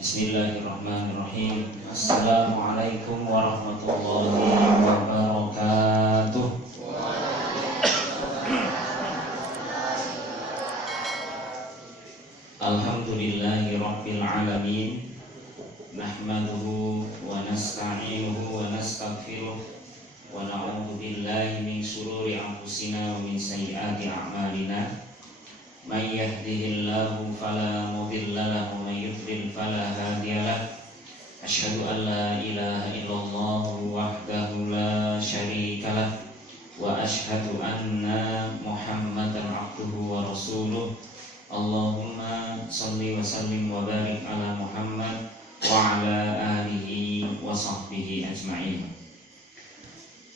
Bismillahirrahmanirrahim. Assalamualaikum warahmatullahi wabarakatuh. Alhamdulillahi rabbil alamin. Nahmaduhu wa nasta'inuhu wa nastaghfiruh wa na'udzu billahi min shururi anfusina wa min sayyiati a'malina. May yahdihillahu fala mudilla lahu wa may yudlil fala hadiya lahu. Asyhadu an la ilaha illallah wahdahu la syarika lah wa asyhadu anna Muhammadan abduhu wa rasuluh. Allahumma shalli wa sallim wa barik ala Muhammad wa ala alihi wa sahbihi ajma'in.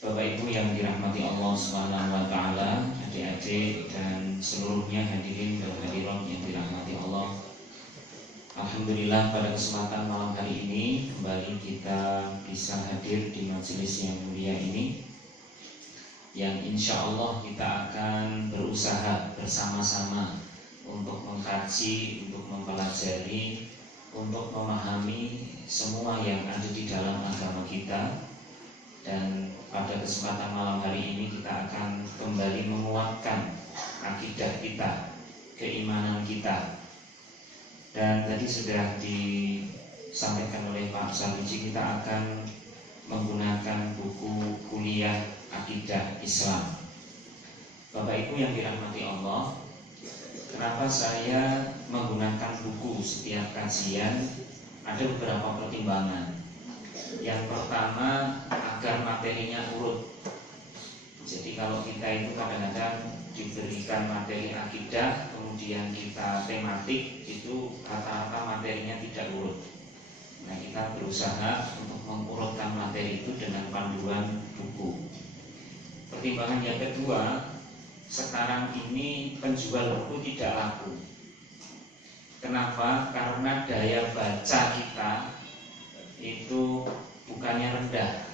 Bapak Ibu yang dirahmati Allah Subhanahu wa taala, adik-adik dan seluruhnya hadirin dan hadirat yang dirahmati Allah. Alhamdulillah pada kesempatan malam hari ini kembali kita bisa hadir di majelis yang mulia ini, yang insya Allah kita akan berusaha bersama-sama untuk mengkaji, untuk mempelajari, untuk memahami semua yang ada di dalam agama kita. Dan pada kesempatan malam hari ini kita akan kembali menguatkan akidah kita, keimanan kita. Dan tadi sudah disampaikan oleh Pak Sarwiji, kita akan menggunakan buku kuliah akidah Islam. Bapak Ibu yang dirahmati Allah, kenapa saya menggunakan buku setiap kajian? Ada beberapa pertimbangan. Yang pertama, agar materinya urut. Jadi kalau kita itu kadang-kadang diberikan materi akidah, kemudian kita tematik, itu rata-rata materinya tidak urut. Nah, kita berusaha untuk mengurutkan materi itu dengan panduan buku. Pertimbangan yang kedua, sekarang ini penjual buku tidak laku. Kenapa? Karena daya baca kita itu bukannya rendah,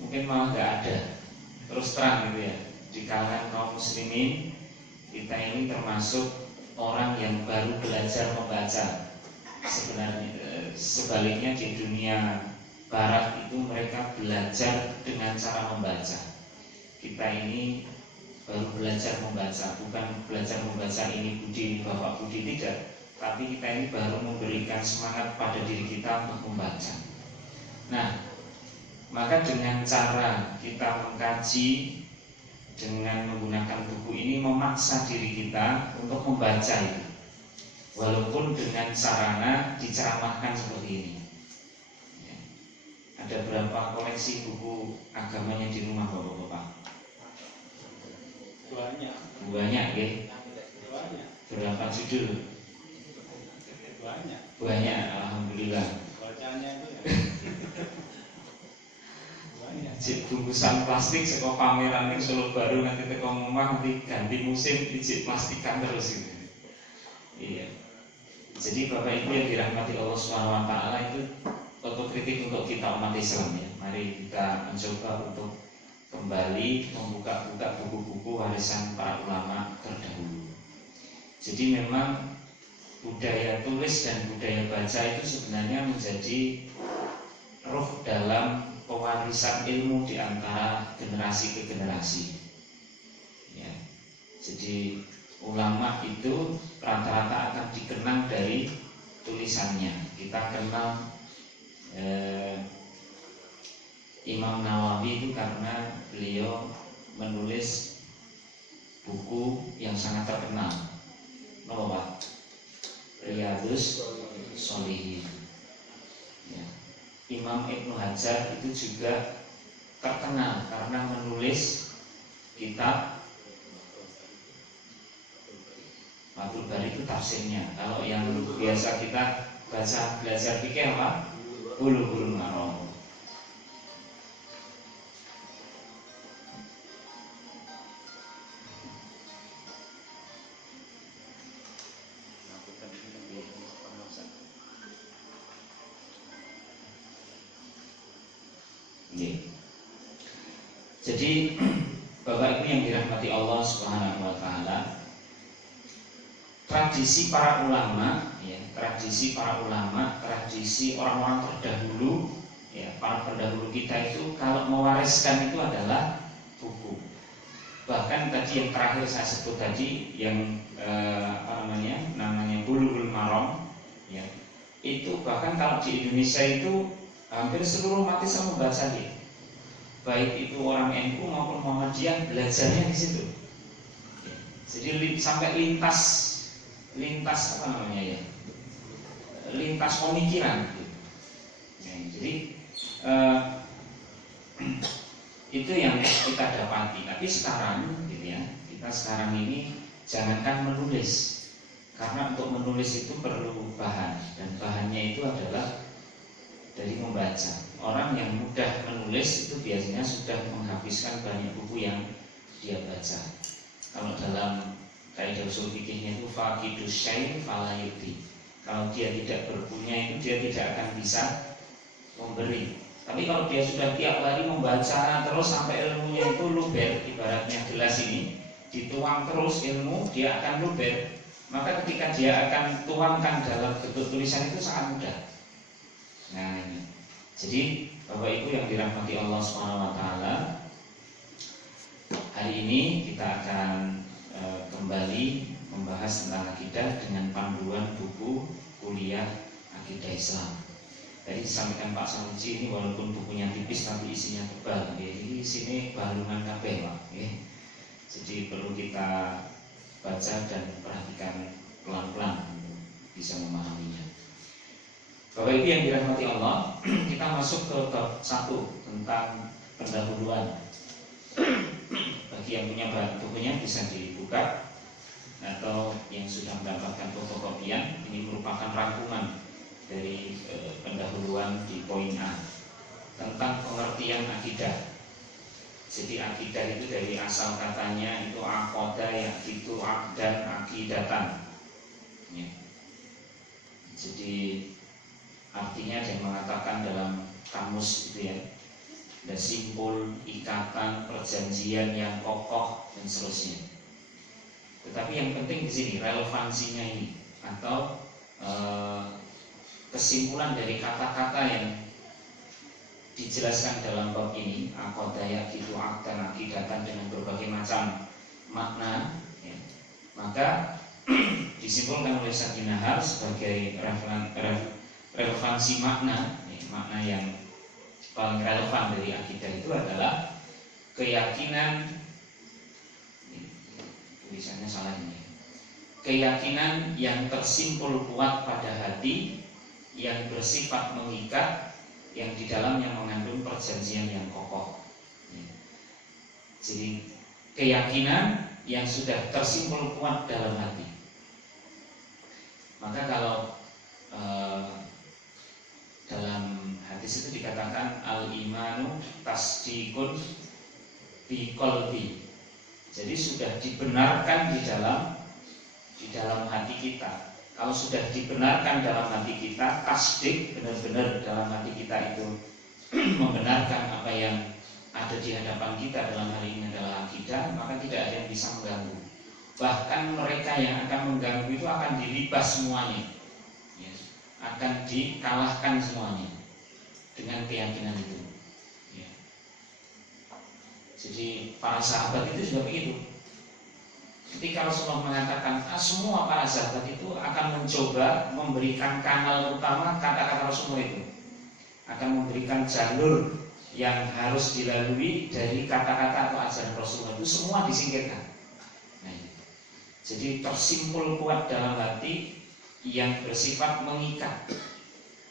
mungkin malah nggak ada. Terus terang gitu ya, di kalangan kaum muslimin kita ini termasuk orang yang baru belajar membaca. Sebenarnya sebaliknya di dunia barat itu mereka belajar dengan cara membaca. Kita ini baru belajar membaca, bukan belajar membaca ini budi bapak budi, tidak, tapi kita ini baru memberikan semangat pada diri kita untuk membaca. Nah, maka dengan cara kita mengkaji dengan menggunakan buku ini, memaksa diri kita untuk membaca itu, walaupun dengan sarana diceramahkan seperti ini. Ya. Ada berapa koleksi buku agamanya di rumah Bapak-bapak? Banyak ya? Berapa judul? Banyak, alhamdulillah. Bacanya itu ya. Banyak. Bungkusan plastik saka pameran ning Solo Baru, nanti teko omah nanti ganti musim ijik plastikan terus gitu. Iya. Jadi Bapak Ibu yang dirahmati Allah Subhanahu wa taala, itu otokritik untuk kita umat Islam ya. Mari kita mencoba untuk kembali membuka-buka buku-buku warisan para ulama terdahulu. Jadi memang budaya tulis dan budaya baca itu sebenarnya menjadi roh dalam pewarisan ilmu di antara generasi ke generasi. Ya. Jadi ulama itu rata-rata akan dikenang dari tulisannya. Kita kenal Imam Nawawi itu karena beliau menulis buku yang sangat terkenal. Apa Pak? Riyadhus Shalihin. Ya. Imam Ibnu Hajar itu juga terkenal karena menulis kitab Fathul Bari, itu tafsirnya. Kalau yang biasa kita baca belajar fikih apa? Bulughul Maram. Jadi Bapak Ibu yang dirahmati Allah Subhanahu wa taala, tradisi para ulama, ya, tradisi orang-orang terdahulu, ya, para pendahulu kita itu kalau mewariskan itu adalah buku. Bahkan tadi yang terakhir saya sebut tadi yang namanya Bulughul Maram, ya, itu bahkan kalau di Indonesia itu hampir seluruh umat Islam membaca dia, baik itu orang NU maupun Muhammadiyah belajarnya di situ. Ya. Jadi sampai lintas pemikiran. Ya, jadi itu yang kita dapati. Tapi sekarang, gitu ya, kita sekarang ini jangankan menulis, karena untuk menulis itu perlu bahan, dan bahannya itu adalah dari membaca. Orang yang mudah menulis itu biasanya sudah menghabiskan banyak buku yang dia baca. Kalau dalam kaidah usul fikihnya itu faqidus syai' fala yu'ti. Kalau dia tidak berpunya itu dia tidak akan bisa memberi. Tapi kalau dia sudah tiap hari membaca terus sampai ilmunya itu luber, ibaratnya gelas ini dituang terus ilmu, dia akan luber. Maka ketika dia akan tuangkan dalam bentuk tulisan itu sangat mudah. Nah, ini. Jadi Bapak Ibu yang dirahmati Allah SWT, hari ini kita akan kembali membahas tentang akidah dengan panduan buku kuliah akidah Islam. Tadi disampaikan Pak Samuji ini walaupun bukunya tipis tapi isinya tebal. Jadi di sini balungan kabeh, Pak. Jadi perlu kita baca dan perhatikan pelan-pelan bisa memahaminya. Bapak Ibu yang dirahmati Allah, kita masuk ke bab 1 tentang pendahuluan. Bagi yang punya bukunya bisa dibuka, atau yang sudah mendapatkan fotokopian, ini merupakan rangkuman dari pendahuluan di poin A tentang pengertian akidah. Jadi akidah itu dari asal katanya itu aqoda, yaitu aqdan, akidatan, ya. Jadi artinya yang mengatakan dalam kamus itu ya, ada simpul, ikatan, perjanjian yang kokoh dan seterusnya. Tetapi yang penting di sini relevansinya ini atau kesimpulan dari kata-kata yang dijelaskan dalam bab ini, aqoda, yaitu aqdan, akidatan dengan berbagai macam makna, ya. Maka disimpulkan oleh Sayyidina Nahar sebagai relevansi makna, ya, makna yang paling relevan dari akidah itu adalah keyakinan, tulisannya salah ini, keyakinan yang tersimpul kuat pada hati, yang bersifat mengikat, yang di dalamnya mengandung perjanjian yang kokoh. Jadi keyakinan yang sudah tersimpul kuat dalam hati. Maka kalau dalam hadis itu dikatakan al-imanu tasdiqun bi qalbi. Jadi sudah dibenarkan di dalam hati kita. Kalau sudah dibenarkan dalam hati kita, tasdik, benar-benar dalam hati kita itu membenarkan apa yang ada di hadapan kita dalam hari ini adalah akidah, maka tidak ada yang bisa mengganggu. Bahkan mereka yang akan mengganggu itu akan dilibas semuanya, ya, akan dikalahkan semuanya dengan keyakinan itu, ya. Jadi para sahabat itu juga begitu. Ketika Rasulullah mengatakan semua para sahabat itu akan mencoba memberikan kanal utama kata-kata Rasulullah itu, akan memberikan jalur yang harus dilalui dari kata-kata atau ajaran Rasulullah itu semua disingkirkan. Nah, jadi tersimpul kuat dalam hati yang bersifat mengikat.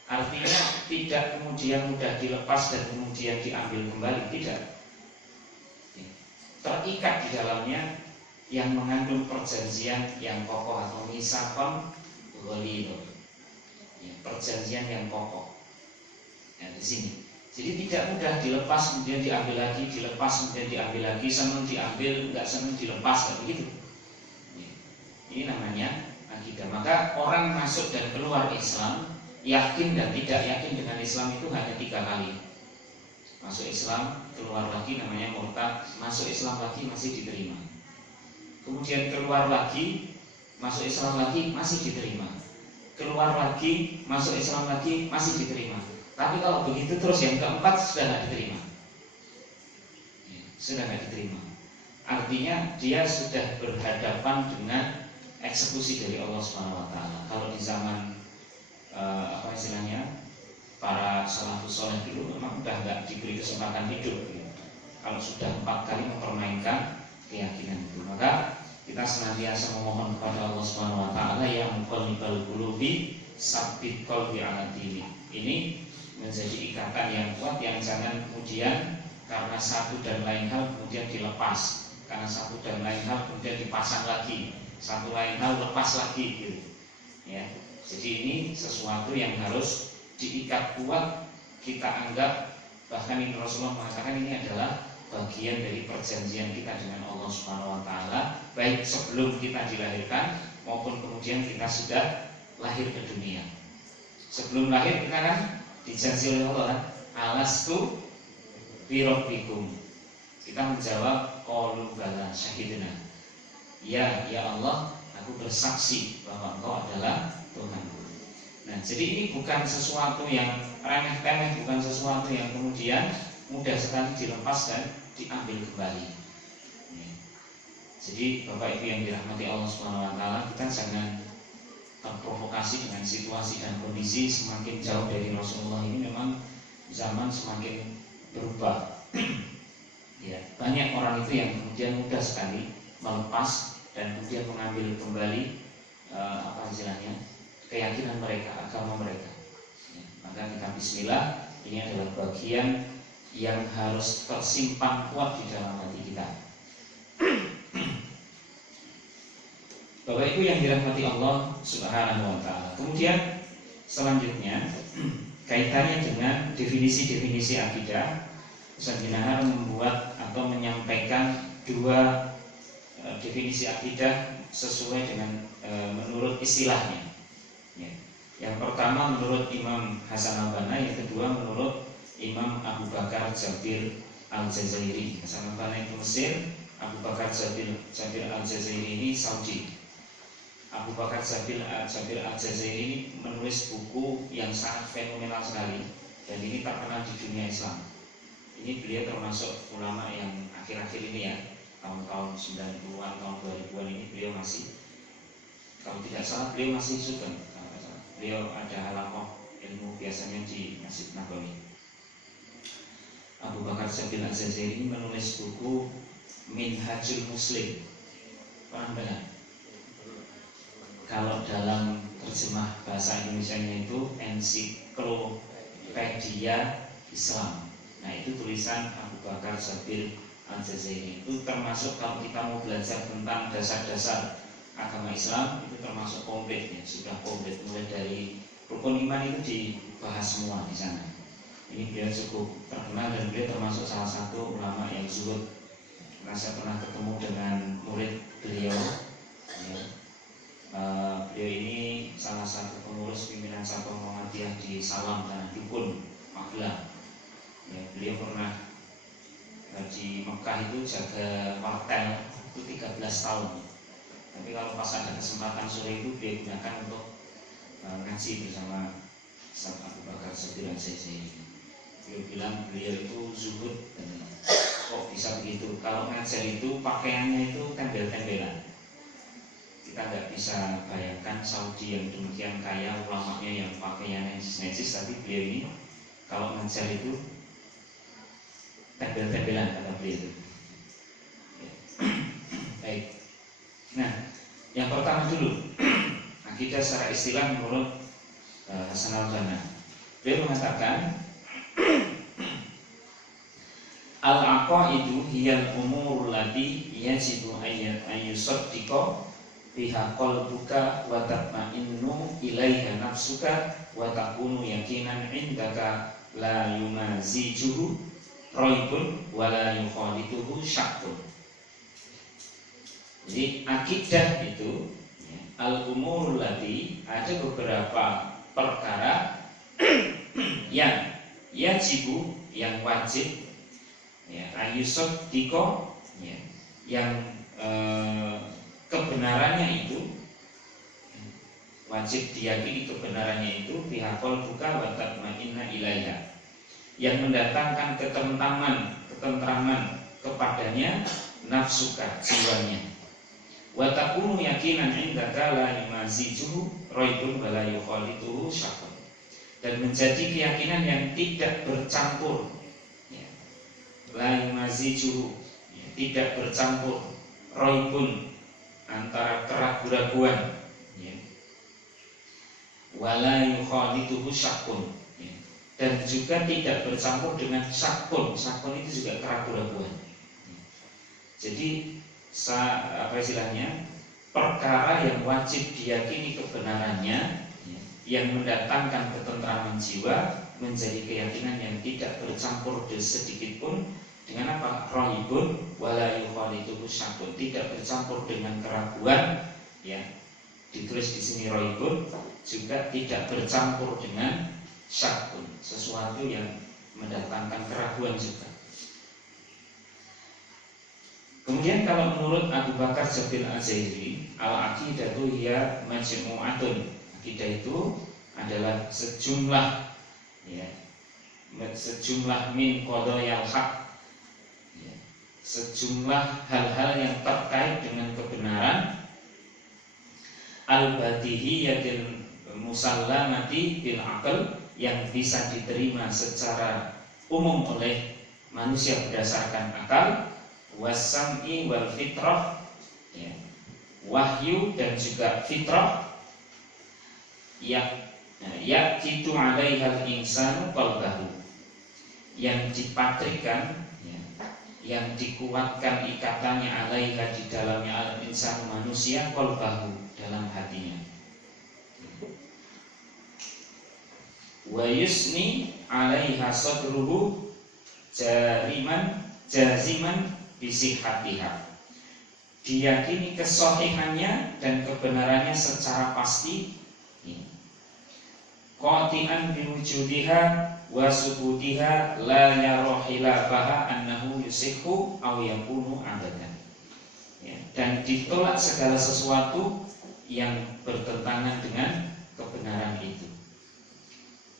Artinya tidak kemudian mudah dilepas dan kemudian diambil kembali, tidak. Terikat di dalamnya yang mengandung perjanjian yang kokoh atau misakon ghalidh, ya, perjanjian yang kokoh. Nah, di sini. Jadi tidak mudah dilepas kemudian diambil lagi, dilepas kemudian diambil lagi, senang diambil, enggak senang dilepas, kayak begitu. Ya, ini namanya akidah. Maka orang masuk dan keluar Islam, yakin dan tidak yakin dengan Islam itu hanya 3 kali. Masuk Islam, keluar lagi namanya murtad, masuk Islam lagi masih diterima. Kemudian keluar lagi masuk Islam lagi masih diterima, keluar lagi masuk Islam lagi masih diterima. Tapi kalau begitu terus yang keempat sudah nggak diterima, sudah nggak diterima. Artinya dia sudah berhadapan dengan eksekusi dari Allah Subhanahu Wa Taala. Kalau di zaman apa istilahnya para salafus saleh dulu memang udah nggak diberi kesempatan hidup. Kalau sudah 4 kali mempermainkan keyakinan itu, maka kita senantiasa memohon kepada Allah Subhanahu Wa Taala yang muqallibal qulubi tsabbit qalbi ala dinik. Ini menjadi ikatan yang kuat yang jangan kemudian karena satu dan lain hal kemudian dilepas, karena satu dan lain hal kemudian dipasang lagi, satu lain hal lepas lagi gitu. Ya. Jadi ini sesuatu yang harus diikat kuat, kita anggap, bahkan ini Rasulullah mengatakan ini adalah bagian dari perjanjian kita dengan Allah Subhanahu Wa Taala, baik sebelum kita dilahirkan maupun kemudian kita sudah lahir ke dunia. Sebelum lahir kita kan dijanji oleh Allah, alastu bi rabbikum. Kita menjawab qalu bala syahidna. Ya Allah, aku bersaksi bahwa Engkau adalah Tuhanku. Nah, jadi ini bukan sesuatu yang remeh-temeh, bukan sesuatu yang kemudian mudah sekali dilepas dan diambil kembali. Jadi Bapak Ibu yang dirahmati Allah Subhanahu Wa Taala, kita jangan terprovokasi dengan situasi dan kondisi semakin jauh dari Rasulullah ini. Memang zaman semakin berubah. Ya, banyak orang itu yang kemudian mudah sekali melepas dan kemudian mengambil kembali apa istilahnya keyakinan mereka, agama mereka. Ya, maka kita bismillah, ini adalah bagian yang harus tersimpan kuat di dalam hati kita. Bapak Ibu yang dirahmati Allah Subhanahu Wa Taala. Kemudian selanjutnya kaitannya dengan definisi-definisi akidah, Ustaz Binahar membuat atau menyampaikan 2 definisi akidah sesuai dengan menurut istilahnya. Ya. Yang pertama menurut Imam Hasan al-Banna, yang kedua menurut Imam Abu Bakar Jabir al-Jazairi. Hasan al-Banna itu Mesir, Abu Bakar Jabir al-Jazairi ini Saudi. Abu Bakar Jabir al-Jazairi ini menulis buku yang sangat fenomenal sekali, dan ini terkenal di dunia Islam. Ini beliau termasuk ulama yang akhir-akhir ini ya, tahun-tahun 90-an, tahun 2000-an ini beliau masih, kalau tidak salah beliau masih sugeng. Beliau ada halaqah ilmu biasanya di Masjid Nabawi. Abu Bakar Jabir al-Jazairi ini menulis buku Minhajul Muslim. Pernah dengar? Kalau dalam terjemah bahasa Indonesianya itu Ensiklopedia Islam. Nah, itu tulisan Abu Bakar Jabir al-Jazairi. Itu termasuk kalau kita mau belajar tentang dasar-dasar agama Islam, itu termasuk komplit ya, sudah komplit. Mulai dari rukun iman itu dibahas semua di sana. Ini beliau cukup terkenal dan beliau termasuk salah satu ulama yang zuhud. Saya pernah ketemu dengan murid beliau ya. Beliau ini salah satu pengurus pimpinan Sabang Muhammadiyah di Salam dan Dukun Magelang. Ya, beliau pernah di Mekah itu jaga wartel itu 13 tahun. Tapi kalau pas ada kesempatan sore itu beliau gunakan untuk ngaji bersama Ustaz Abu Bakar Jabir al-Jazairi. Beliau bilang beliau itu zuhud dan kok bisa begitu. Kalau ngajar itu pakaiannya itu tembel-tembelan. Kita nggak bisa bayangkan Saudi yang demikian kaya, ulamanya yang pakaiannya necis, tapi beliau ini kalau ngajar itu tembel-tembelan kata beliau itu. Ya. Baik. Nah, yang pertama dulu akidah secara istilah menurut Hasan al-Banna. Beliau mengatakan al-aqaidu hiyal umurul lati yajibu ayyusaddiqa biha qalbuka wa tatma'innu ilaiha nafsuka wa takunu yakinan indaka la yumazijuhu raibun wa la yukhalituhu syakkun. Jadi akidah itu ya, al-umurul lati, ada beberapa perkara yang yajibu, yang wajib ya, ayyusaddiqa ya, yang kebenarannya itu wajib diyakini kebenarannya itu bihaqol buka wa tatma'inna ilaiha, yang mendatangkan ketentraman kepadanya nafsuka, jiwanya. Wa takunu yakinan indaka la yumazijuhu raibun wa la yukhalituhu syakkun, dan menjadi keyakinan yang tidak bercampur, ya. La yumazijuhu, ya, tidak bercampur, raibun, antara keraguan-raguan, ya. Wa la yukhalituhu syakkun, ya. Dan juga tidak bercampur dengan syakkun. Syakkun itu juga keraguan-raguan, ya. Jadi apa istilahnya, perkara yang wajib diyakini kebenarannya, ya, yang mendatangkan ketentraman jiwa, menjadi keyakinan yang tidak bercampur sedikit pun dengan apa? Raibun wala yukhalituhu syakkun, tidak bercampur dengan keraguan, ya. Ditulis di sini raibun, juga tidak bercampur dengan syakkun, sesuatu yang mendatangkan keraguan juga. Kemudian kalau menurut Abu Bakar Jabil Al-Zairi, al-aqidatu hiya majmu'atun, akidah itu adalah sejumlah, ya, sejumlah min qadayal haq, ya, sejumlah hal-hal yang terkait dengan kebenaran, al-badihiyatil musallamati bil aql, yang bisa diterima secara umum oleh manusia berdasarkan akal, wasam'i wal fitrah, ya, wahyu dan juga fitrah, ya kitu alaihal insanu qalbahu, yang dipatrikan, ya, yang dikuatkan ikatannya alaiha, di dalamnya al insanu manusia, qalbahu, dalam hatinya. Wa yusni alaiha sadruhu jaziman bisihatiha, diyakini kesohihannya dan kebenarannya secara pasti, qati'an biwujudiha wa subutiha la yarohila baha annahu yusihhu aw yakunu abadan, ya, dan ditolak segala sesuatu yang bertentangan dengan kebenaran itu.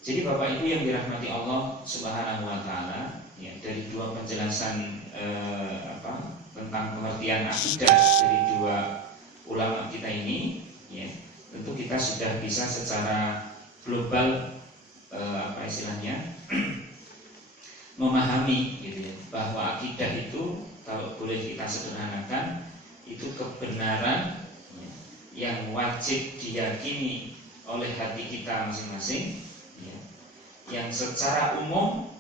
Jadi Bapak Ibu yang dirahmati Allah Subhanahu wa taala, ya, dari dua penjelasan tentang pengertian akidah dari dua ulama kita ini, ya, tentu kita sudah bisa secara global istilahnya memahami, gitu ya, bahwa akidah itu kalau boleh kita sederhanakan itu kebenaran, ya, yang wajib diyakini oleh hati kita masing-masing, ya, yang secara umum,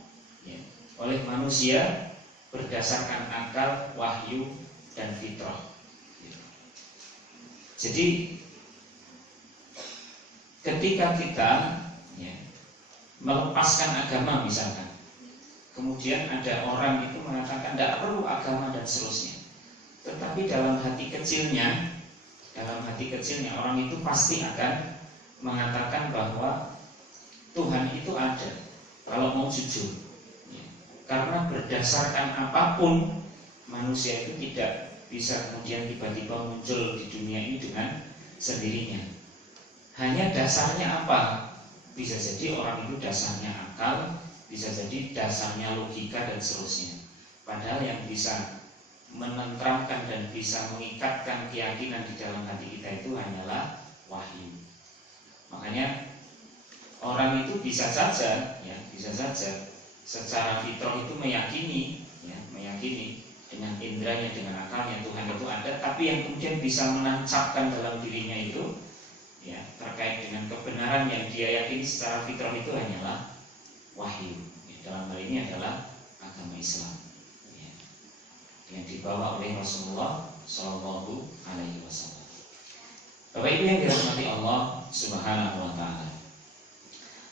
ya, oleh manusia berdasarkan akal, wahyu, dan fitrah. Jadi ketika kita, ya, melepaskan agama misalkan, kemudian ada orang itu mengatakan tidak perlu agama dan seterusnya, tetapi dalam hati kecilnya orang itu pasti akan mengatakan bahwa Tuhan itu ada, kalau mau jujur. Karena berdasarkan apapun manusia itu tidak bisa kemudian tiba-tiba muncul di dunia ini dengan sendirinya. Hanya dasarnya apa? Bisa jadi orang itu dasarnya akal, bisa jadi dasarnya logika dan seterusnya. Padahal yang bisa menenteramkan dan bisa mengikatkan keyakinan di dalam hati kita itu hanyalah wahyu. Makanya orang itu bisa saja secara fitrah itu meyakini dengan indranya, dengan akalnya Tuhan itu ada, tapi yang kemudian bisa menancapkan dalam dirinya itu, ya, terkait dengan kebenaran yang dia yakini secara fitrah itu hanyalah wahyu. Dalam hal ini adalah agama Islam, ya, yang dibawa oleh Rasulullah Shallallahu Alaihi Wasallam. Bapak Ibu yang dirahmati Allah Subhanahu Wa Taala,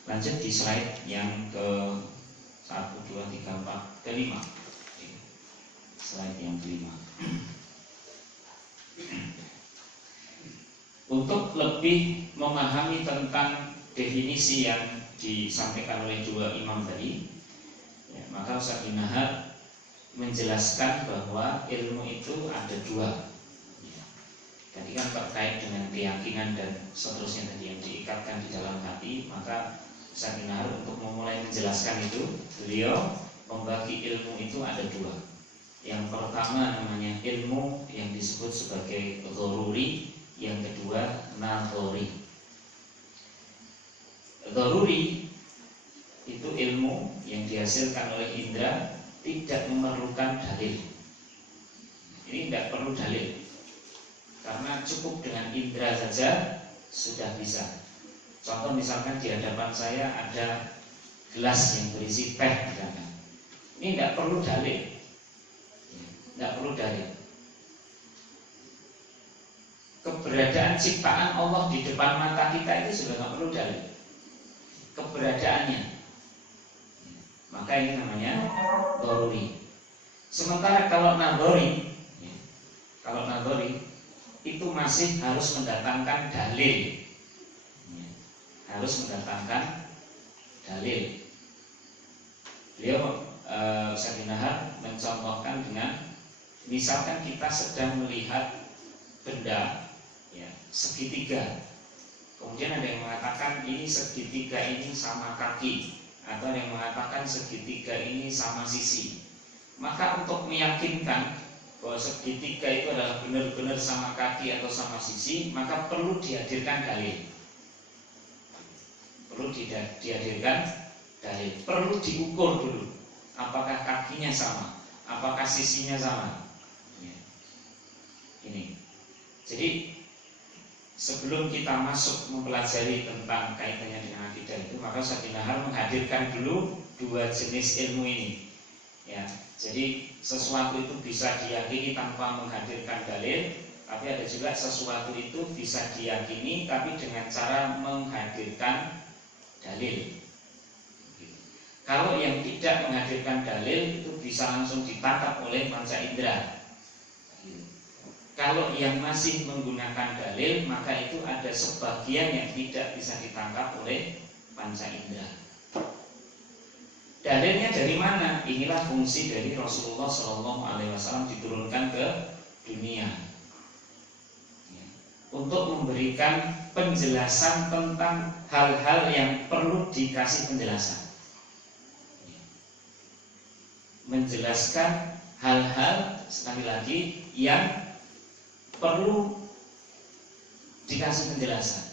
lanjut di slide yang ke 1, 2, 3, 4, ke 5. Slide yang kelima. Untuk lebih memahami tentang definisi yang disampaikan oleh dua imam tadi, ya, maka Ustaz bin Nahar menjelaskan bahwa ilmu itu ada dua, ya. Jadi kan terkait dengan keyakinan dan seterusnya tadi yang diikatkan di dalam hati, maka Sayyidina Harun untuk memulai menjelaskan itu, beliau membagi ilmu itu ada dua. Yang pertama namanya ilmu yang disebut sebagai dharuri, yang kedua nadhari. Dharuri itu ilmu yang dihasilkan oleh indra, tidak memerlukan dalil. Ini tidak perlu dalil, karena cukup dengan indra saja sudah bisa. Contoh misalkan di hadapan saya ada gelas yang berisi teh misalkan. Ini tidak perlu dalil. Tidak perlu dalil. Keberadaan ciptaan Allah di depan mata kita itu sudah tidak perlu dalil. Keberadaannya. Maka ini namanya dharuri. Sementara kalau nadhari itu masih harus mendatangkan dalil. Harus mendatangkan dalil. Beliau Sayyidina Harun mencontohkan dengan misalkan kita sedang melihat benda ya, segitiga. Kemudian ada yang mengatakan ini segitiga ini sama kaki, atau ada yang mengatakan segitiga ini sama sisi. Maka untuk meyakinkan bahwa segitiga itu adalah benar-benar sama kaki atau sama sisi, maka perlu dihadirkan dalil. Perlu dihadirkan dalil. Perlu diukur dulu, apakah kakinya sama, apakah sisinya sama. Ya. Ini. Jadi sebelum kita masuk mempelajari tentang kaitannya dengan akidah itu, maka Sayyidina Harun menghadirkan dulu dua jenis ilmu ini. Ya, jadi sesuatu itu bisa diyakini tanpa menghadirkan dalil, tapi ada juga sesuatu itu bisa diyakini tapi dengan cara menghadirkan dalil. Kalau yang tidak menghadirkan dalil itu bisa langsung ditangkap oleh panca indera. Kalau yang masih menggunakan dalil, maka itu ada sebagian yang tidak bisa ditangkap oleh panca indera. Dalilnya dari mana? Inilah fungsi dari Rasulullah SAW diturunkan ke dunia untuk memberikan penjelasan tentang hal-hal yang perlu dikasih penjelasan. Menjelaskan hal-hal sekali lagi yang perlu dikasih penjelasan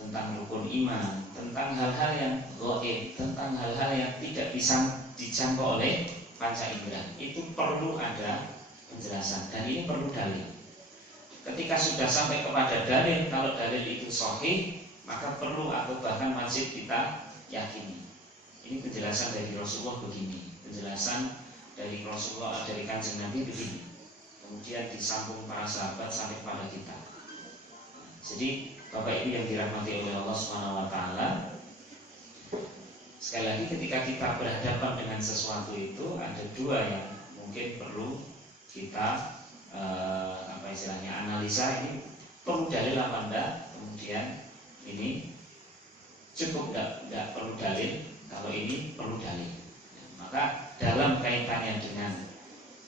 tentang rukun iman, tentang hal-hal yang gaib, tentang hal-hal yang tidak bisa dijangkau oleh panca indera. Itu perlu ada penjelasan dan ini perlu dalil. Ketika sudah sampai kepada dalil, kalau dalil itu sahih, maka perlu atau bahkan wajib kita yakini. Ini penjelasan dari Rasulullah begini, penjelasan dari Rasulullah, dari Kanjeng Nabi begini. Kemudian disambung para sahabat sampai kepada kita. Jadi Bapak Ibu yang dirahmati oleh Allah SWT, sekali lagi ketika kita berhadapan dengan sesuatu itu ada dua yang mungkin perlu kita istilahnya analisa. Ini perlu dalil apa enggak, kemudian ini cukup enggak perlu dalil, kalau ini perlu dalil. Maka dalam kaitannya dengan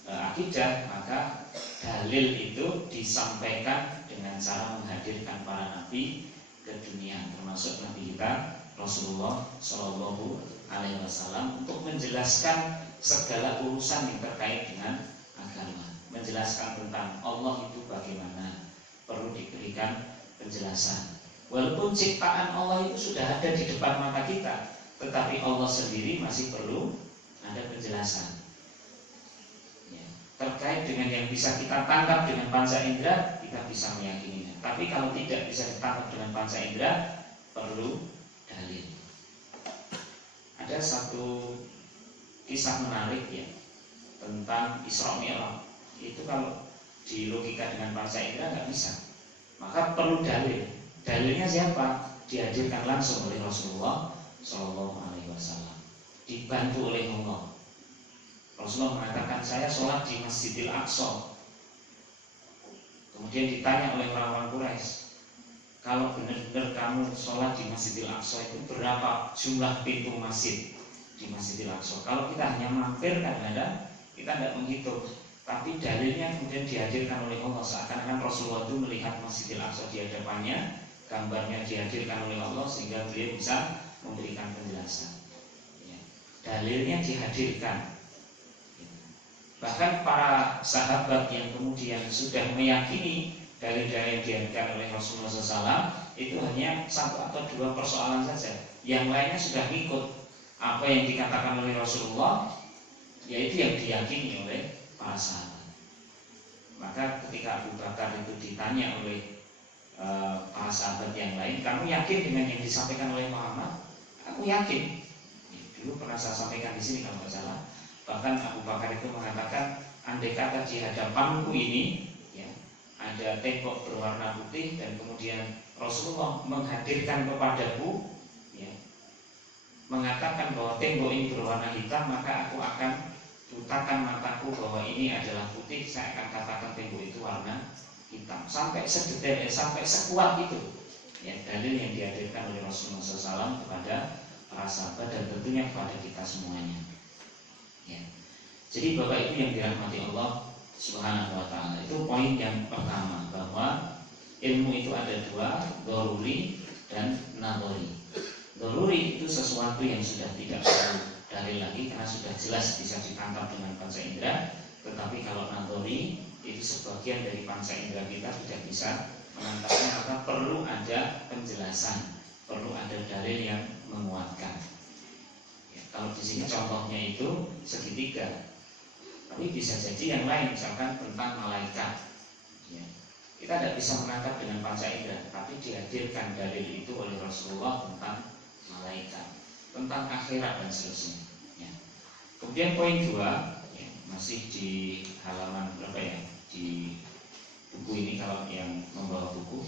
akidah, maka dalil itu disampaikan dengan cara menghadirkan para nabi ke dunia, termasuk nabi kita Rasulullah Shallallahu Alaihi Wasallam, untuk menjelaskan segala urusan yang terkait dengan agama, menjelaskan tentang Allah itu bagaimana, perlu diberikan penjelasan. Walaupun ciptaan Allah itu sudah ada di depan mata kita, tetapi Allah sendiri masih perlu ada penjelasan. Terkait dengan yang bisa kita tangkap dengan panca indera, kita bisa meyakininya. Tapi kalau tidak bisa ditangkap dengan panca indera, perlu dalil. Ada satu kisah menarik ya tentang Isra Mi'raj. Itu kalau di logika dengan panca indera nggak bisa, maka perlu dalil. Dalilnya siapa? Dihadirkan langsung oleh Rasulullah SAW, dibantu oleh Allah. Rasulullah mengatakan, saya sholat di Masjidil Aqsa. Kemudian ditanya oleh orang-orang Quraisy, kalau benar-benar kamu sholat di Masjidil Aqsa itu berapa jumlah pintu masjid di Masjidil Aqsa? Kalau kita hanya mampir kadang-kadang kita tidak menghitung tapi dalilnya kemudian dihadirkan oleh Allah, seakan-akan Rasulullah itu melihat Masjidil Aqsa di hadapannya, gambarnya dihadirkan oleh Allah sehingga beliau bisa memberikan penjelasan. Ya. Dalilnya dihadirkan. Bahkan para sahabat yang kemudian sudah meyakini dalil-dalil yang dihadirkan oleh Rasulullah SAW itu hanya satu atau dua persoalan saja. Yang lainnya sudah ngikut apa yang dikatakan oleh Rasulullah, yaitu yang diyakini oleh para sahabat. Maka ketika Abu Bakar itu ditanya oleh para sahabat yang lain, kamu yakin dengan yang disampaikan oleh Muhammad? Aku yakin. Dulu pernah saya sampaikan di sini kalau nggak salah. Bahkan Abu Bakar itu mengatakan, andai kata di hadapanku ini ya, ada tembok berwarna putih dan kemudian Rasulullah menghadirkan kepadaku ya, mengatakan bahwa tembok ini berwarna hitam, maka aku akan butakan mataku bahwa ini adalah putih. Saya akan katakan tembok itu warna hitam. Sampai sedetail, sampai sekuat itu ya, dalil yang dihadirkan oleh Rasulullah SAW kepada para sahabat dan tentunya kepada kita semuanya. Ya. Jadi Bapak Ibu yang dirahmati Allah Subhanahu wa ta'ala, itu poin yang pertama, bahwa ilmu itu ada dua, doruri dan nadori. Doruri itu sesuatu yang sudah tidak perlu dalil lagi karena sudah jelas bisa ditangkap dengan panca indera. Tetapi kalau nadori itu sebagian dari panca indera kita tidak bisa menangkapnya, maka perlu ada penjelasan, perlu ada dalil yang menguatkan. Kalau di sini contohnya itu segitiga, tapi bisa jadi yang lain, misalkan tentang malaikat. Ya. Kita tidak bisa menangkap dengan panca indera, tapi dihadirkan dalil itu oleh Rasulullah tentang malaikat, tentang akhirat dan seterusnya. Ya. Kemudian poin 2, ya, masih di halaman berapa ya? Di buku ini kalau yang membawa buku.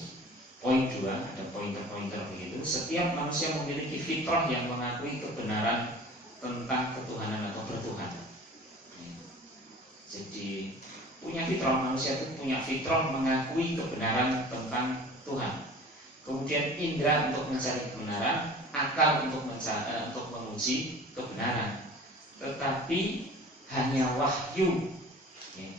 Poin 2, ada pointer-pointer begitu. Setiap manusia memiliki fitrah yang mengakui kebenaran tentang ketuhanan atau bertuhan. Jadi punya fitrah, manusia itu punya fitrah mengakui kebenaran tentang Tuhan. Kemudian indera untuk mencari kebenaran, akal untuk menguji kebenaran. Tetapi hanya wahyu ya,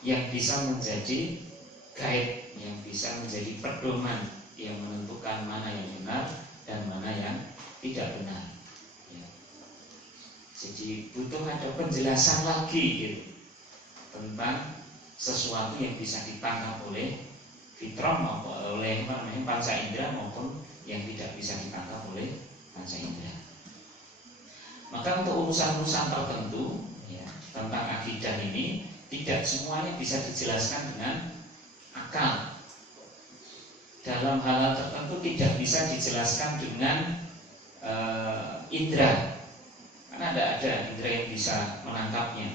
yang bisa menjadi guide, yang bisa menjadi pedoman yang menentukan mana yang benar dan mana yang tidak benar. Jadi butuh ada penjelasan lagi gitu, tentang sesuatu yang bisa ditangkap oleh fitrah maupun oleh panca indera maupun yang tidak bisa ditangkap oleh panca indera. Maka untuk urusan-urusan tertentu ya, tentang akidah ini tidak semuanya bisa dijelaskan dengan akal. Dalam hal tertentu tidak bisa dijelaskan dengan indera. Karena tidak ada indera yang bisa menangkapnya.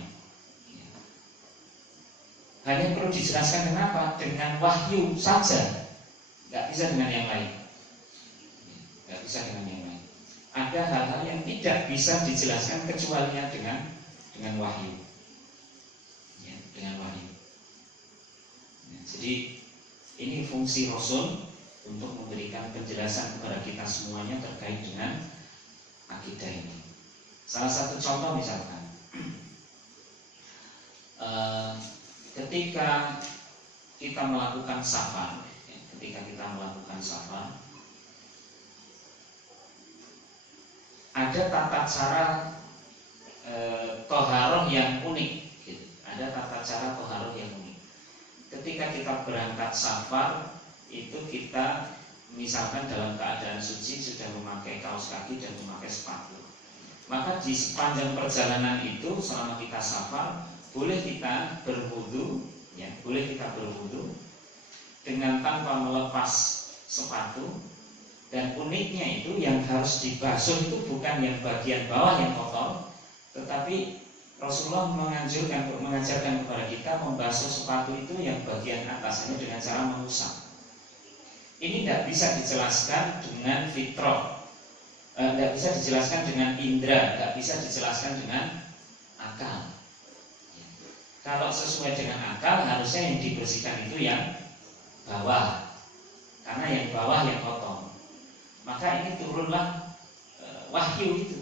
Hanya perlu dijelaskan dengan apa? Dengan wahyu saja. Tidak bisa dengan yang lain. Tidak bisa dengan yang lain. Ada hal-hal yang tidak bisa dijelaskan kecuali dengan wahyu. Ya, dengan wahyu. Ya, jadi ini fungsi Rasul untuk memberikan penjelasan kepada kita semuanya terkait dengan akidah ini. Salah satu contoh misalkan ketika kita melakukan safar, ada tata cara toharoh yang unik gitu. Ada tata cara toharoh yang unik. Ketika kita berangkat safar, itu kita misalkan dalam keadaan suci sudah memakai kaos kaki dan memakai sepatu. Maka di sepanjang perjalanan itu selama kita safar boleh kita berwudu, ya, dengan tanpa melepas sepatu. Dan uniknya itu yang harus dibasuh itu bukan yang bagian bawah yang kotor, tetapi Rasulullah mengajarkan kepada kita membasuh sepatu itu yang bagian atasnya dengan cara mengusap. Ini tidak bisa dijelaskan dengan fitrah. Tidak bisa dijelaskan dengan indera, tidak bisa dijelaskan dengan akal. Kalau sesuai dengan akal, harusnya yang dibersihkan itu yang bawah, karena yang bawah yang kotor. Maka ini turunlah wahyu itu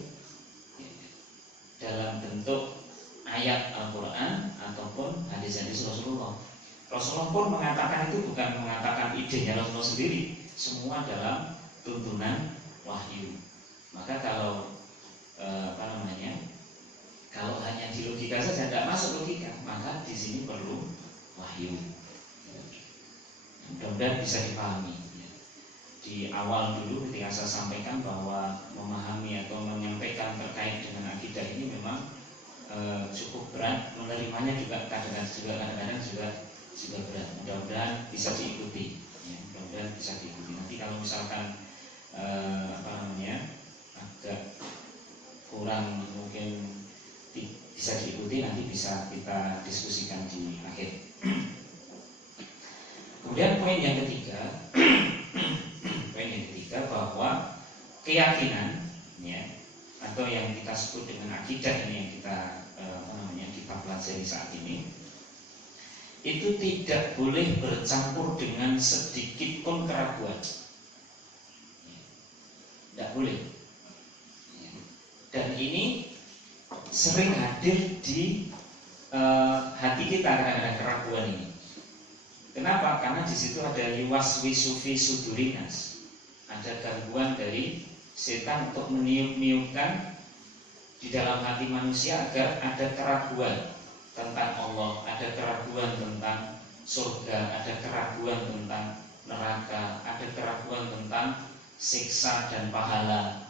dalam bentuk ayat Al-Quran ataupun hadis-hadis Rasulullah. Rasulullah pun mengatakan itu bukan mengatakan idenya Rasulullah sendiri, semua dalam tuntunan wahyu. Maka kalau kalau hanya di logika saja tidak masuk logika, maka di sini perlu wahyu. Mudah-mudahan bisa dipahami. Di awal dulu ketika saya sampaikan bahwa memahami atau menyampaikan terkait dengan akidah ini memang cukup berat, menerimanya juga kadang-kadang juga berat. Mudah-mudahan bisa diikuti. Ya, mudah-mudahan bisa diikuti. Nanti kalau misalkan agak kurang mungkin bisa diikuti, nanti bisa kita diskusikan di akhir. Kemudian poin yang ketiga, bahwa keyakinan, ya, atau yang kita sebut dengan akidah ini yang kita pelajari saat ini, itu tidak boleh bercampur dengan sedikit pun keraguan. Tidak boleh. Dan ini sering hadir di hati kita kadang-kadang keraguan ini. Kenapa? Karena di situ ada yuwaswisu fi sudurinas. Ada gangguan dari setan untuk meniup-niupkan di dalam hati manusia agar ada keraguan tentang Allah, ada keraguan tentang surga, ada keraguan tentang neraka, ada keraguan tentang siksa dan pahala.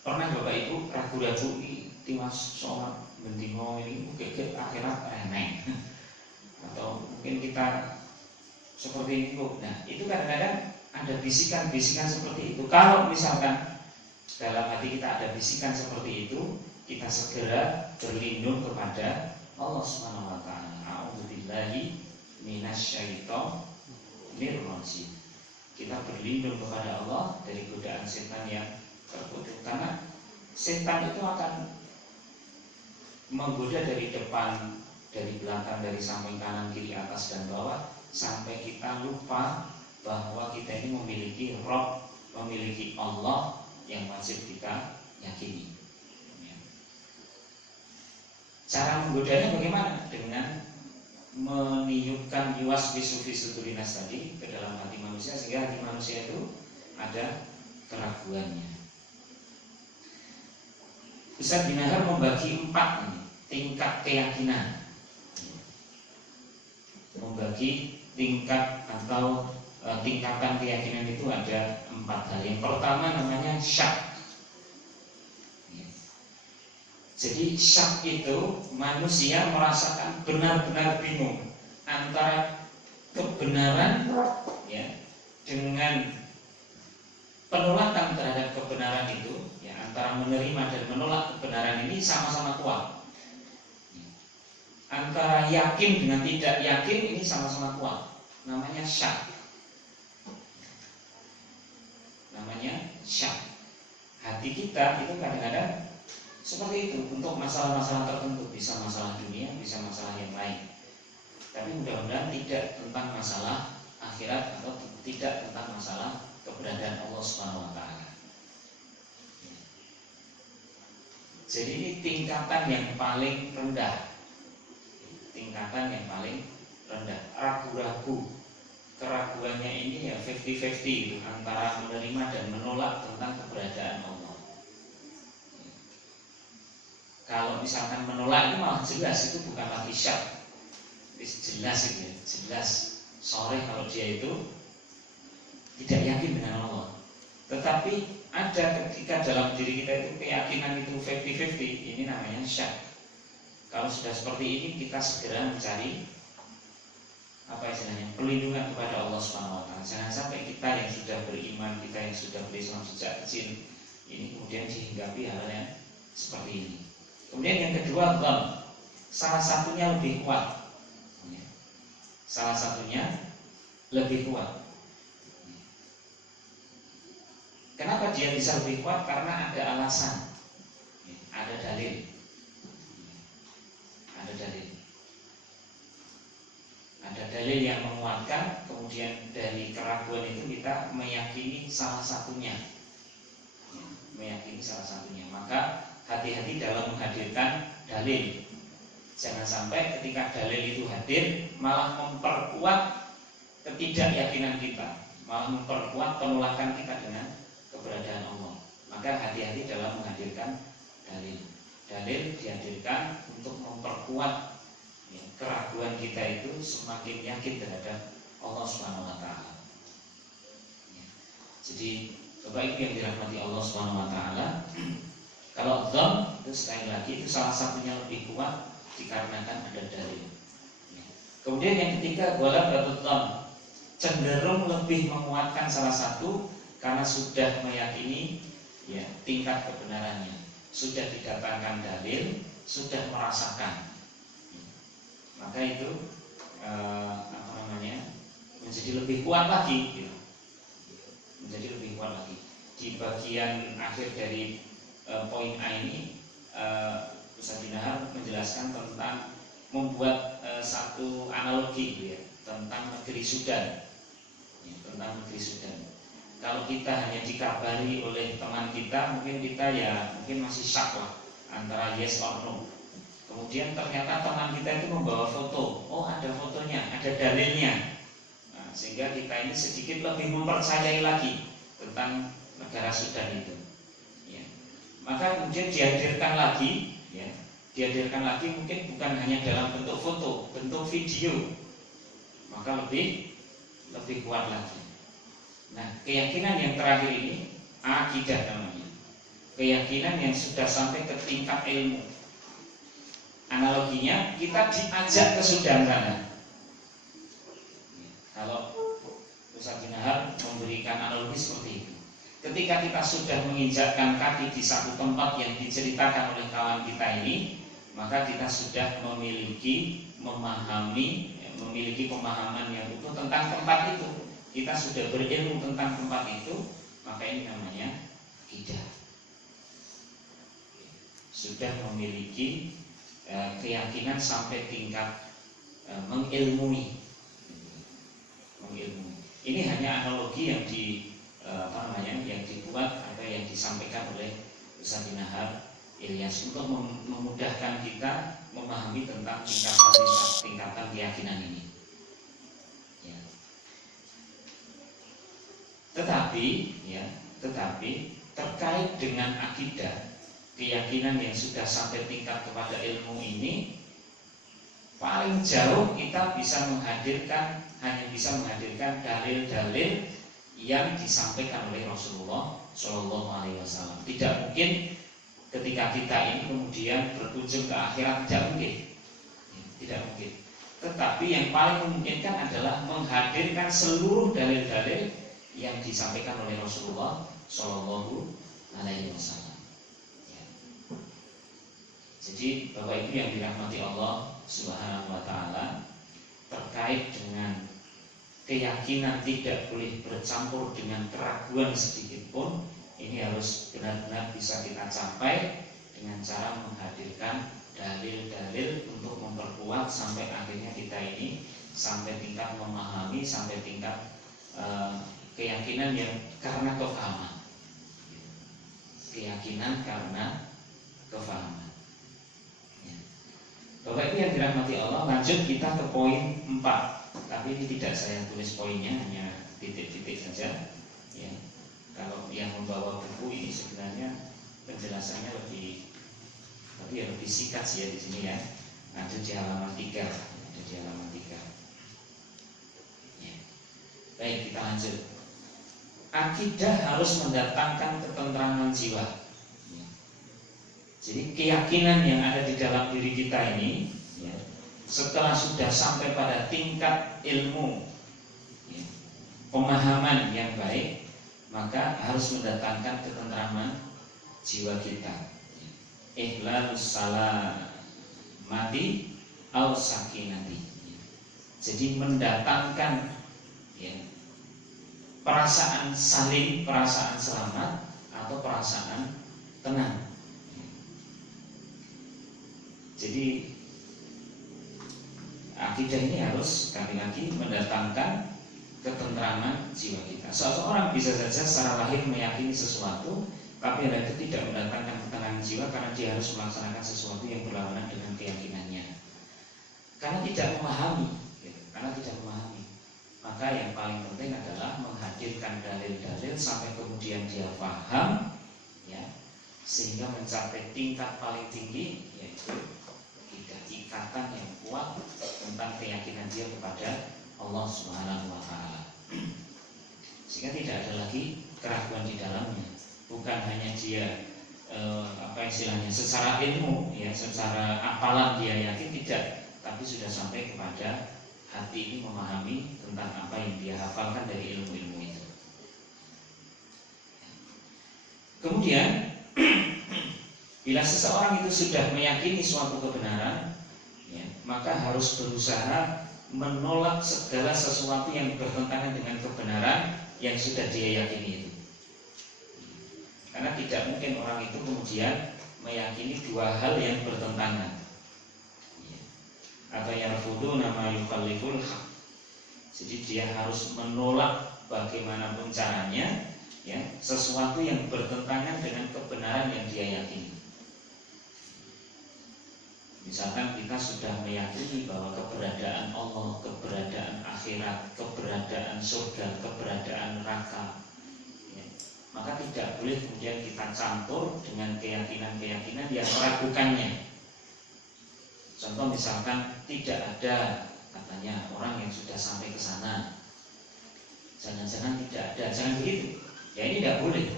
Pernah Bapak Ibu ragu-ragu ini tiwas sholat bendingo ini mungkin akhirat remeh atau mungkin kita seperti ini kok. Nah itu kadang-kadang ada bisikan-bisikan seperti itu. Kalau misalkan dalam hati kita ada bisikan seperti itu, kita segera berlindung kepada Allah Subhanahu wa taala. A'udzubillahi minasyaitonir rajim. Kita berlindung kepada Allah dari godaan setan yang terkutuk, karena setan itu akan menggoda dari depan, dari belakang, dari samping, kanan, kiri, atas dan bawah, sampai kita lupa bahwa kita ini memiliki Rabb, memiliki Allah yang wajib kita yakini. Cara menggodanya bagaimana? Dengan meniupkan yuwaswisu fi sudurinas tadi ke dalam hati manusia, sehingga hati manusia itu ada keraguannya. Ustaz bin Nahar membagi 4 ini, tingkat keyakinan. Membagi tingkat atau tingkatan keyakinan itu ada 4 hal. Yang pertama namanya syak. Jadi syak itu manusia merasakan benar-benar bingung antara kebenaran, ya, dengan penolakan terhadap kebenaran itu. Antara menerima dan menolak kebenaran ini sama-sama kuat. Antara yakin dengan tidak yakin ini sama-sama kuat. Namanya syak. Namanya syak. Hati kita itu kadang-kadang seperti itu untuk masalah-masalah tertentu. Bisa masalah dunia, bisa masalah yang lain. Tapi mudah-mudahan tidak tentang masalah akhirat atau tidak tentang masalah keberadaan Allah Subhanahu wa taala. Jadi ini tingkatan yang paling rendah. Tingkatan yang paling rendah. Ragu-ragu. Keraguannya ini ya 50-50 antara menerima dan menolak tentang keberadaan Allah. Kalau misalkan menolak itu malah jelas, itu bukan lagi syak. Jelas itu ya, jelas. Sore kalau dia itu tidak yakin dengan Allah. Tetapi ada ketika dalam diri kita itu keyakinan itu 50-50, ini namanya syak. Kalau sudah seperti ini, kita segera mencari perlindungan kepada Allah Subhanahu wa taala. Jangan sampai kita yang sudah beriman, kita yang sudah berislam sejak kecil, ini kemudian dihinggapi hal yang seperti ini. Kemudian yang kedua, dhon. Salah satunya lebih kuat. Salah satunya lebih kuat. Kenapa dia bisa lebih kuat? Karena ada alasan, ada dalil, ada dalil yang menguatkan. Kemudian dari keraguan itu kita meyakini salah satunya, Maka hati-hati dalam menghadirkan dalil. Jangan sampai ketika dalil itu hadir malah memperkuat ketidakyakinan kita, malah memperkuat penolakan kita dengan keberadaan Allah. Maka hati-hati dalam menghadirkan dalil. Dalil dihadirkan untuk memperkuat keraguan kita itu semakin yakin terhadap Allah Subhanahu wa taala. Jadi Bapak Ibu yang dirahmati Allah Subhanahu wa taala, kalau dzan itu sekali lagi itu salah satunya lebih kuat dikarenakan ada dalil. Kemudian yang ketiga, ghalabatul dzan, cenderung lebih menguatkan salah satu karena sudah meyakini tingkat kebenarannya, sudah didatangkan dalil, sudah merasakan. Maka itu menjadi lebih kuat lagi, menjadi lebih kuat lagi. Di bagian akhir dari poin A ini, Ustaz Dinahar menjelaskan tentang membuat satu analogi tentang negeri Sudan, tentang negeri Sudan. Kalau kita hanya dikabari oleh teman kita, mungkin kita mungkin masih shock lah antara yes or no. Kemudian ternyata teman kita itu membawa foto, oh ada fotonya, ada dalilnya, sehingga kita ini sedikit lebih mempercayai lagi tentang negara Sudan itu. Maka kemudian dihadirkan lagi mungkin bukan hanya dalam bentuk foto, bentuk video, maka lebih kuat lagi. Nah, keyakinan yang terakhir ini akidah namanya, keyakinan yang sudah sampai ke tingkat ilmu. Analoginya kita diajak ke Sudan sana. Kalau Ustaz Dinahar memberikan analogi seperti itu, ketika kita sudah menginjakkan kaki di satu tempat yang diceritakan oleh kawan kita ini, maka kita sudah memiliki pemahaman yang utuh tentang tempat itu. Kita sudah berilmu tentang tempat itu, maka ini namanya akidah. Sudah memiliki keyakinan sampai tingkat mengilmui. Ini hanya analogi yang dibuat atau yang disampaikan oleh Ustaz Dinahar Ilyas untuk memudahkan kita memahami tentang tingkatan keyakinan ini. Tetapi terkait dengan akidah, keyakinan yang sudah sampai tingkat kepada ilmu ini, paling jauh kita hanya bisa menghadirkan dalil-dalil yang disampaikan oleh Rasulullah Shallallahu Alaihi Wasallam. Tidak mungkin ketika kita ini kemudian berkunjung ke akhirat, tidak mungkin. Tetapi yang paling memungkinkan adalah menghadirkan seluruh dalil-dalil yang disampaikan oleh Rasulullah Shallallahu Alaihi Wasallam. Jadi Bapak Ibu yang dirahmati Allah Subhanahu Wa Taala, terkait dengan keyakinan tidak boleh bercampur dengan keraguan sedikit pun, ini harus benar-benar bisa kita capai dengan cara menghadirkan dalil-dalil untuk memperkuat sampai akhirnya kita ini sampai tingkat memahami, sampai tingkat keyakinan yang karena kefahaman. Keyakinan karena kefahaman. Bapak Ibu yang dirahmati Allah, lanjut kita ke poin 4. Tapi ini tidak saya tulis poinnya, hanya titik-titik saja. Kalau yang membawa buku ini sebenarnya penjelasannya lebih singkat sih di sini ya. Lanjut di halaman 3. Baik, kita lanjut. Akidah harus mendatangkan ketentraman jiwa. Jadi keyakinan yang ada di dalam diri kita ini, setelah sudah sampai pada tingkat ilmu, pemahaman yang baik, maka harus mendatangkan ketentraman jiwa kita. Ihlalus salamati au sakinati. Jadi mendatangkan perasaan salim, perasaan selamat atau perasaan tenang. Jadi akidah ini harus sekali lagi mendatangkan ketentraman jiwa kita. Seseorang bisa saja secara lahir meyakini sesuatu, Tapera itu tidak mendatangkan ketenangan jiwa karena dia harus melaksanakan sesuatu yang berlawanan dengan keyakinannya. Karena tidak memahami, gitu. Karena tidak memahami. Maka yang paling penting adalah menghadirkan dalil-dalil sampai kemudian dia paham, ya, sehingga mencapai tingkat paling tinggi, yaitu ikatan yang kuat tentang keyakinan dia kepada Allah Subhanahu wa Ta'ala. Sehingga tidak ada lagi keraguan di dalamnya. Bukan hanya dia istilahnya secara ilmu, ya, secara hafalan dia yakin, tidak, tapi sudah sampai kepada hati ini memahami tentang apa yang dia hafalkan dari ilmu-ilmu itu. Kemudian bila seseorang itu sudah meyakini suatu kebenaran, ya, maka harus berusaha menolak segala sesuatu yang bertentangan dengan kebenaran yang sudah dia yakini itu. Karena tidak mungkin orang itu kemudian meyakini dua hal yang bertentangan, ya. Atau yarfudu nama yukalliful haq. Jadi dia harus menolak bagaimanapun caranya, ya, sesuatu yang bertentangan dengan kebenaran yang dia yakini. Misalkan kita sudah meyakini bahwa keberadaan Allah, keberadaan akhirat, keberadaan surga, keberadaan neraka, ya, maka tidak boleh kemudian kita campur dengan keyakinan-keyakinan yang meragukannya. Contoh misalkan tidak ada katanya orang yang sudah sampai ke sana, jangan-jangan tidak ada, jangan begitu. Ya ini tidak boleh.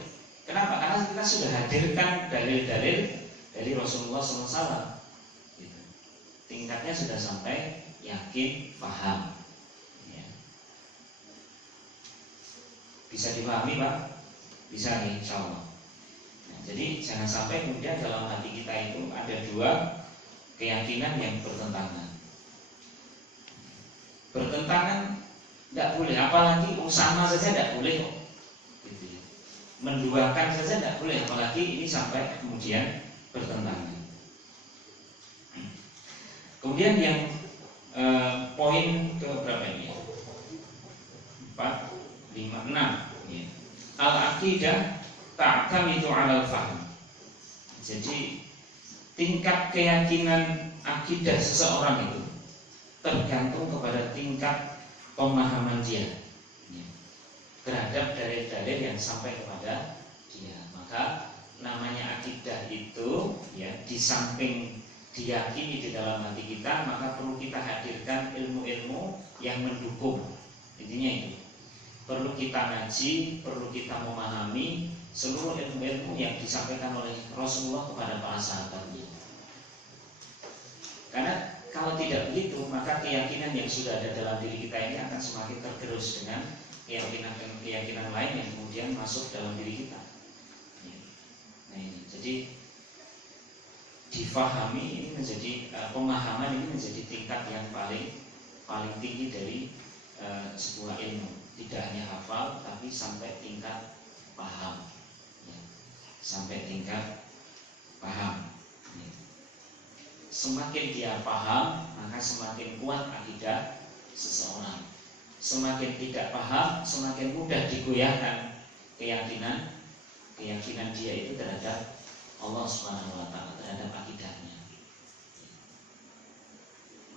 Kenapa? Karena kita sudah hadirkan dalil-dalil dari Rasulullah SAW. Tingkatnya sudah sampai yakin, paham, ya. Bisa dipahami Pak? Bisa nih, insya Allah. Nah, jadi jangan sampai kemudian dalam hati kita itu ada dua keyakinan yang bertentangan. Bertentangan tidak boleh, apalagi sama saja tidak boleh kok. Gitu ya. Menduakan saja tidak boleh, apalagi ini sampai kemudian bertentangan. Kemudian yang poin ke berapa ini? 4, 5, 6 ya. Al-aqidah ta'tamidu 'alal fahm. Jadi tingkat keyakinan akidah seseorang itu tergantung kepada tingkat pemahaman dia, ya, terhadap dalil-dalil yang sampai kepada dia. Maka namanya akidah itu, ya, di samping diyakini di dalam hati kita, maka perlu kita hadirkan ilmu-ilmu yang mendukung. Intinya itu, perlu kita ngaji, perlu kita memahami seluruh ilmu-ilmu yang disampaikan oleh Rasulullah kepada para sahabatnya. Karena kalau tidak begitu, maka keyakinan yang sudah ada dalam diri kita ini akan semakin tergerus dengan keyakinan lain yang kemudian masuk dalam diri kita. Nah ini, jadi difahami ini menjadi pemahaman ini menjadi tingkat yang paling tinggi dari sebuah ilmu. Tidak hanya hafal, tapi sampai tingkat paham, ya. Sampai tingkat paham, ya. Semakin dia paham, maka semakin kuat akidah seseorang. Semakin tidak paham, semakin mudah digoyahkan keyakinan dia itu terhadap Allah Subhanahu wa Ta'ala, terhadap akidahnya.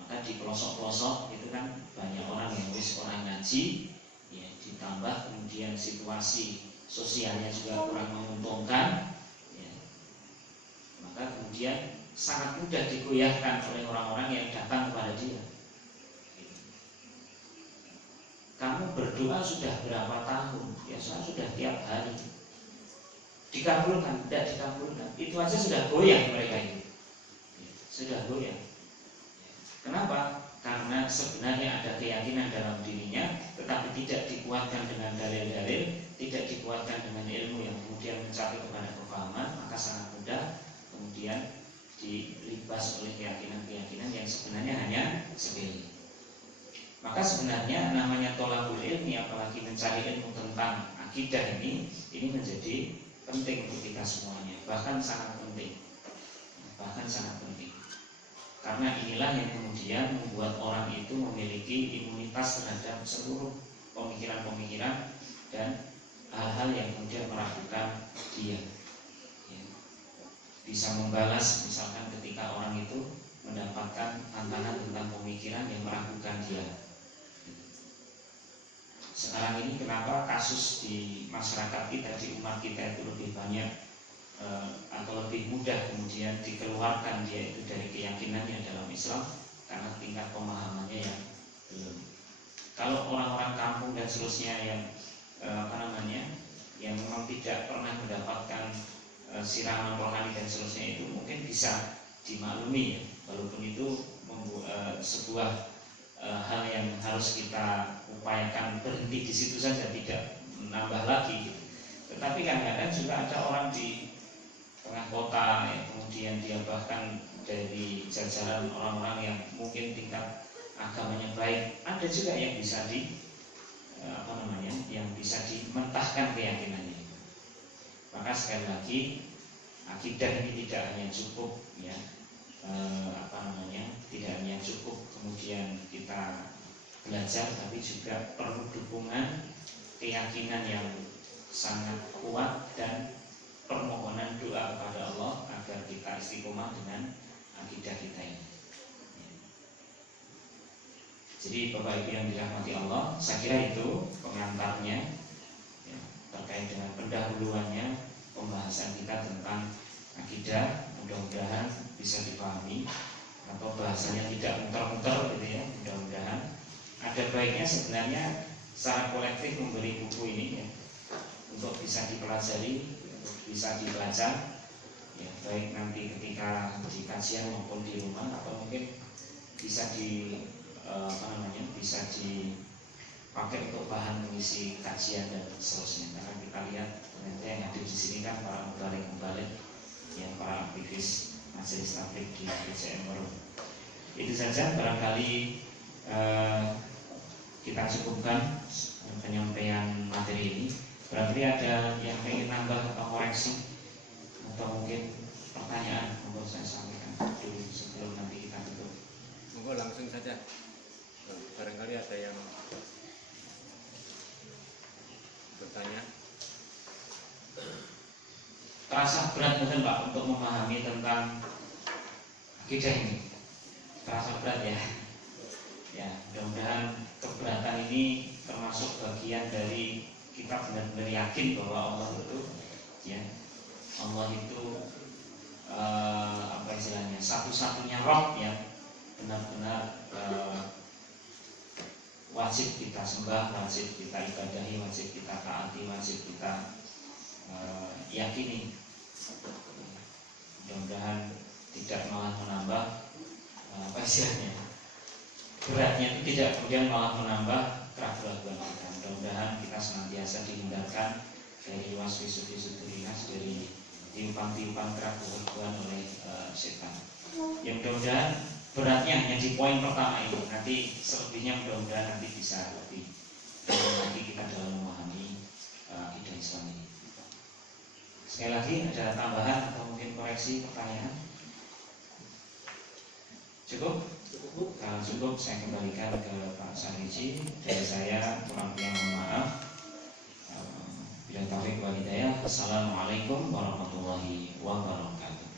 Maka di pelosok-pelosok itu kan banyak orang yang orang ngaji, ya, ditambah kemudian situasi sosialnya juga kurang menguntungkan, ya, maka kemudian sangat mudah digoyahkan oleh orang-orang yang datang kepada dia. Kamu berdoa sudah berapa tahun? Ya saya sudah tiap hari. Dikabulkan, tidak dikabulkan, itu aja sudah goyah mereka itu, sudah goyah. Kenapa? Karena sebenarnya ada keyakinan dalam dirinya, tetapi tidak dikuatkan dengan dalil-dalil, tidak dikuatkan dengan ilmu yang kemudian mencapai kepada kepahaman, maka sangat mudah kemudian dilibas oleh keyakinan-keyakinan yang sebenarnya hanya sepele. Maka sebenarnya namanya tholaqul ilmi, apalagi mencari ilmu tentang akidah ini menjadi penting untuk kita semuanya, bahkan sangat penting, karena inilah yang kemudian membuat orang itu memiliki imunitas terhadap seluruh pemikiran-pemikiran dan hal-hal yang kemudian meragukan dia. bisa membalas misalkan ketika orang itu mendapatkan tantangan tentang pemikiran yang meragukan dia. Sekarang ini kenapa kasus di masyarakat kita, di umat kita itu lebih banyak atau lebih mudah kemudian dikeluarkan dia itu dari keyakinannya dalam Islam, karena tingkat pemahamannya yang belum. Kalau orang-orang kampung dan seterusnya yang yang memang tidak pernah mendapatkan siraman rohani dan seterusnya, itu mungkin bisa dimaklumi ya, walaupun itu sebuah hal yang harus kita upayakan berhenti di situ saja, tidak menambah lagi. Tetapi kadang-kadang juga ada orang di tengah kota ya, kemudian dia bahkan dari jajaran orang-orang yang mungkin tingkat agamanya baik, ada juga yang bisa yang bisa dimentahkan keyakinannya. Maka sekali lagi, akidah ini tidak hanya cukup ya tidak hanya cukup kemudian kita belajar, tapi juga perlu dukungan keyakinan yang sangat kuat dan permohonan doa kepada Allah agar kita istiqomah dengan akidah kita ini. Jadi Bapak Ibu yang dirahmati Allah, saya kira itu pengantarnya ya, terkait dengan pendahuluannya pembahasan kita tentang akidah. Mudah-mudahan bisa dipahami atau bahasanya tidak muter-muter gitu ya. Mudah-mudahan ada baiknya sebenarnya secara kolektif memberi buku ini ya, untuk bisa dipelajari, untuk bisa dibaca ya, baik nanti ketika di kajian maupun di rumah, atau mungkin bisa bisa dipakai untuk bahan mengisi kajian dan seterusnya. Karena kita lihat ternyata yang ada di sini kan para mubalik yang para aktivis majelis tabligh di PCM Baru. Itu saja barangkali kita cukupkan penyampaian materi ini. Barangkali ada yang ingin nambah atau koreksi atau mungkin pertanyaan, monggo saya sampaikan dulu sebelum nanti kita tutup. Monggo langsung saja. Barangkali ada yang bertanya. Terasa berat betul Pak untuk memahami tentang akidah ini. Terasa berat ya. Ya, mudah-mudahan keberatan ini termasuk bagian dari kita benar-benar yakin bahwa Allah itu ya, Allah itu satu-satunya Rabb yang benar-benar wajib kita sembah, wajib kita ibadahi, wajib kita taati, wajib kita yakini. Mudah-mudahan tidak malah menambah beratnya itu, tidak kemudian malah menambah keraguan kita. Mudah-mudahan kita senantiasa dihindarkan dari waswaswi sudurinas, dari tiupan-tiupan keraguan oleh setan. Yang mudah-mudahan beratnya hanya di poin pertama ini. Nanti selebihnya mudah-mudahan nanti bisa lebih lagi kita dalam memahami akidah Islam ini. Sekali lagi ada tambahan atau mungkin koreksi pertanyaan? Cukup? Kalau cukup saya kembalikan ke Pak Sariji. Dari saya kurang lebih mohon maaf. Bila taufik wal hidayah. Assalamualaikum warahmatullahi wabarakatuh.